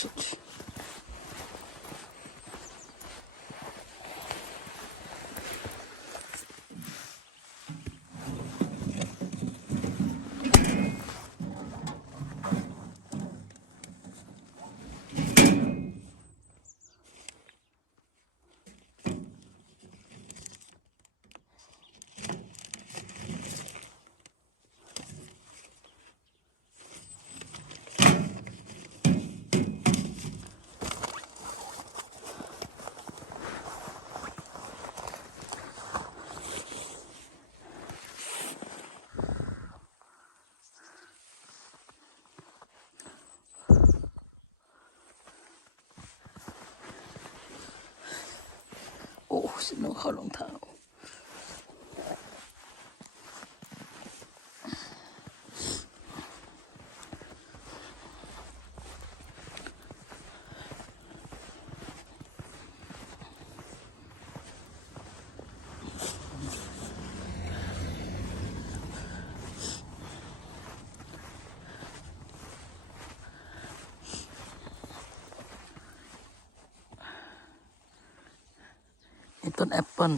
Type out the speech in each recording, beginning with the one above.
สุดโอ้สนุกเข้ารองเท้านี่ต้นแอปเปิ้ล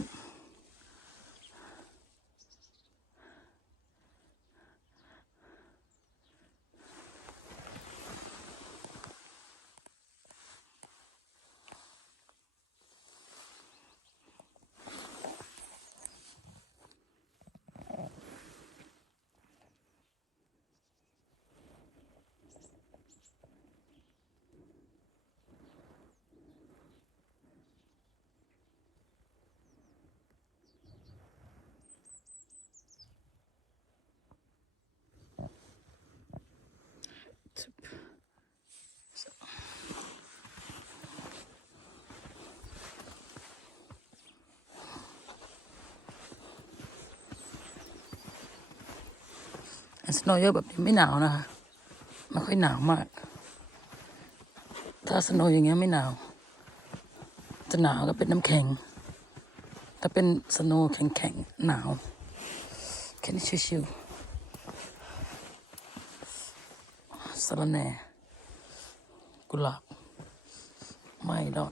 สโนว์เยอะแบบนี้ไม่หนาวนะคะไม่ค่อยหนาวมากถ้าสโนว์อย่างเงี้ยไม่หนาวจะหนาวก็เป็นน้ำแข็งถ้าเป็นสโนว์แข็งๆหนาวแค่นี้ชิวๆสะระแหน่กุหลาบไม่ดอก